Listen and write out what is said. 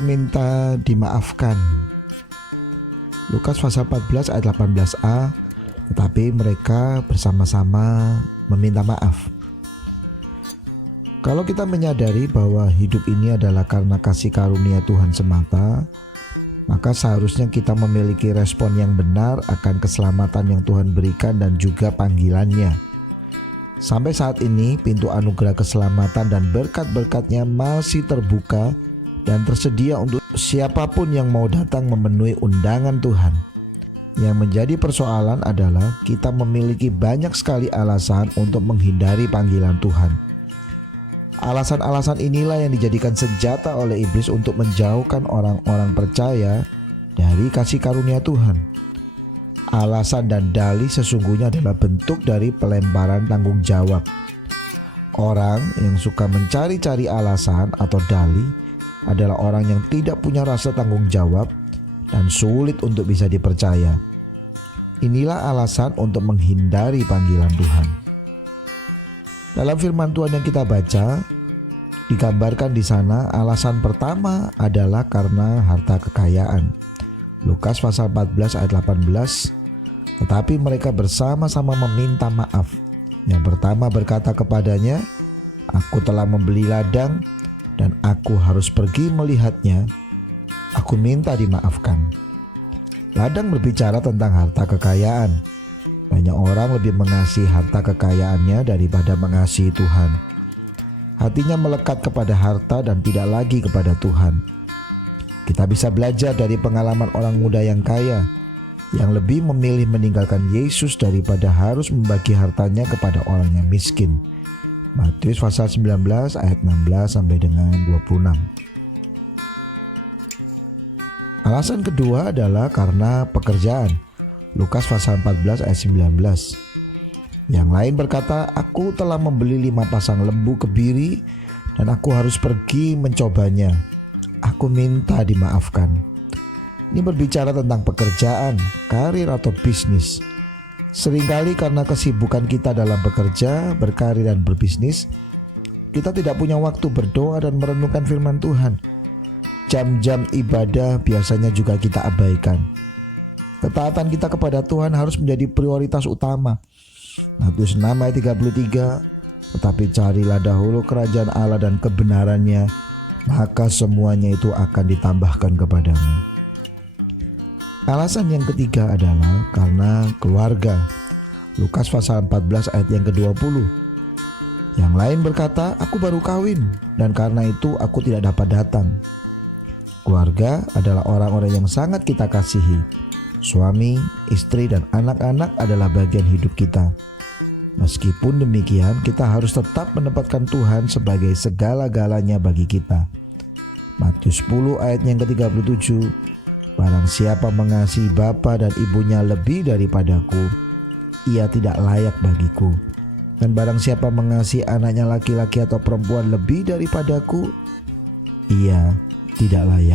aku minta dimaafkan. Lukas pasal 14 ayat 18a, tetapi mereka bersama-sama meminta maaf. Kalau kita menyadari bahwa hidup ini adalah karena kasih karunia Tuhan semata, maka seharusnya kita memiliki respon yang benar akan keselamatan yang Tuhan berikan dan juga panggilannya. Sampai saat ini, pintu anugerah keselamatan dan berkat-berkatnya masih terbuka dan tersedia untuk siapapun yang mau datang memenuhi undangan Tuhan. Yang menjadi persoalan adalah kita memiliki banyak sekali alasan untuk menghindari panggilan Tuhan. Alasan-alasan inilah yang dijadikan senjata oleh iblis untuk menjauhkan orang-orang percaya dari kasih karunia Tuhan. Alasan dan dalih sesungguhnya adalah bentuk dari pelemparan tanggung jawab. Orang yang suka mencari-cari alasan atau dalih adalah orang yang tidak punya rasa tanggung jawab dan sulit untuk bisa dipercaya. Inilah alasan untuk menghindari panggilan Tuhan. Dalam firman Tuhan yang kita baca, digambarkan di sana alasan pertama adalah karena harta kekayaan. Lukas pasal 14 ayat 18. Tetapi mereka bersama-sama meminta maaf. Yang pertama berkata kepadanya, "Aku telah membeli ladang dan aku harus pergi melihatnya. Aku minta dimaafkan." Ladang berbicara tentang harta kekayaan. Banyak orang lebih mengasihi harta kekayaannya daripada mengasihi Tuhan. Hatinya melekat kepada harta dan tidak lagi kepada Tuhan. Kita bisa belajar dari pengalaman orang muda yang kaya, yang lebih memilih meninggalkan Yesus daripada harus membagi hartanya kepada orang yang miskin. Matius pasal 19 ayat 16 sampai dengan 26. Alasan kedua adalah karena pekerjaan. Lukas pasal 14 ayat 19. Yang lain berkata, "Aku telah membeli 5 pasang lembu kebiri dan aku harus pergi mencobanya. Aku minta dimaafkan." Ini berbicara tentang pekerjaan, karir atau bisnis. Seringkali karena kesibukan kita dalam bekerja, berkarir dan berbisnis, kita tidak punya waktu berdoa dan merenungkan firman Tuhan. Jam-jam ibadah biasanya juga kita abaikan. Ketaatan kita kepada Tuhan harus menjadi prioritas utama. Matius 6 ayat 33, "Tetapi carilah dahulu kerajaan Allah dan kebenarannya, maka semuanya itu akan ditambahkan kepadamu." Alasan yang ketiga adalah karena keluarga. Lukas pasal 14 ayat yang ke-20. Yang lain berkata, "Aku baru kawin dan karena itu aku tidak dapat datang." Keluarga adalah orang-orang yang sangat kita kasihi. Suami, istri, dan anak-anak adalah bagian hidup kita. Meskipun demikian, kita harus tetap menempatkan Tuhan sebagai segala-galanya bagi kita. Matius 10 ayat yang ke-37. "Barang siapa mengasihi bapa dan ibunya lebih daripadaku, ia tidak layak bagiku. Dan barang siapa mengasihi anaknya laki-laki atau perempuan lebih daripadaku, ia tidak layak